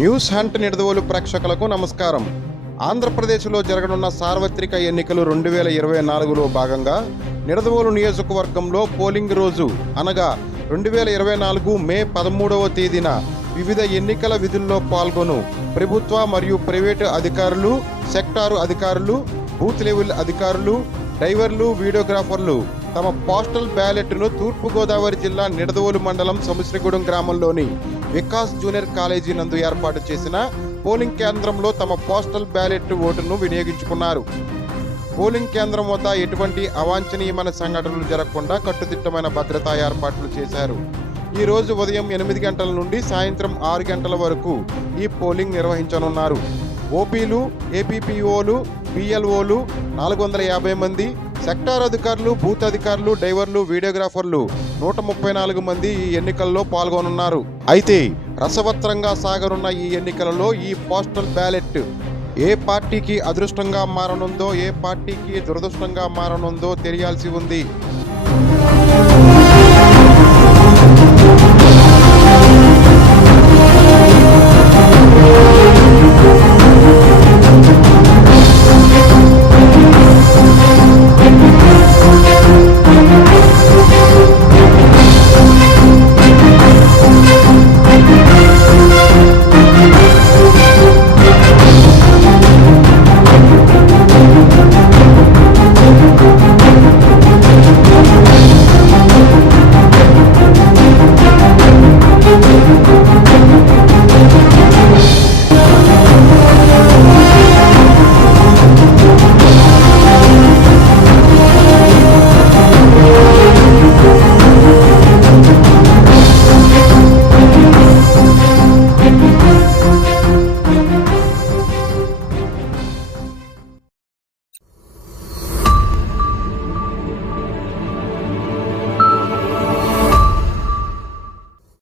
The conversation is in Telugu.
న్యూస్ హంట్ నిడదవోలు ప్రేక్షకులకు నమస్కారం. ఆంధ్రప్రదేశ్లో జరగనున్న సార్వత్రిక ఎన్నికలు 2024లో భాగంగా నిడదవోలు నియోజకవర్గంలో పోలింగ్ రోజు అనగా 2024 మే 13వ తేదీన వివిధ ఎన్నికల విధుల్లో పాల్గొను ప్రభుత్వ మరియు ప్రైవేటు అధికారులు, సెక్టారు అధికారులు, బూత్ లెవెల్ అధికారులు, డ్రైవర్లు, వీడియోగ్రాఫర్లు తమ పోస్టల్ బ్యాలెట్ను తూర్పుగోదావరి జిల్లా నిడదవోలు మండలం సముశ్రీగూడెం గ్రామంలోని వికాస్ జూనియర్ కాలేజీ నందు ఏర్పాటు చేసిన పోలింగ్ కేంద్రంలో తమ పోస్టల్ బ్యాలెట్ ఓటును వినియోగించుకున్నారు. పోలింగ్ కేంద్రం వద్ద ఎటువంటి అవాంఛనీయమైన సంఘటనలు జరగకుండా కట్టుదిట్టమైన భద్రతా ఏర్పాట్లు చేశారు. ఈ రోజు ఉదయం 8 గంటల నుండి సాయంత్రం 6 గంటల వరకు ఈ పోలింగ్ నిర్వహించనున్నారు. ఓపీలు, ఏపీపీఓలు, పిఎల్ఓలు 450 మంది, సెక్టార్ అధికారులు, బూత్ అధికారులు, డ్రైవర్లు, వీడియోగ్రాఫర్లు 134 మంది ఈ ఎన్నికల్లో పాల్గొనున్నారు. అయితే రసవత్రంగా సాగనున్న ఈ ఎన్నికలలో ఈ పోస్టల్ బ్యాలెట్ ఏ పార్టీకి అదృష్టంగా మారనుందో, ఏ పార్టీకి దురదృష్టంగా మారనుందో తెలియాల్సి ఉంది.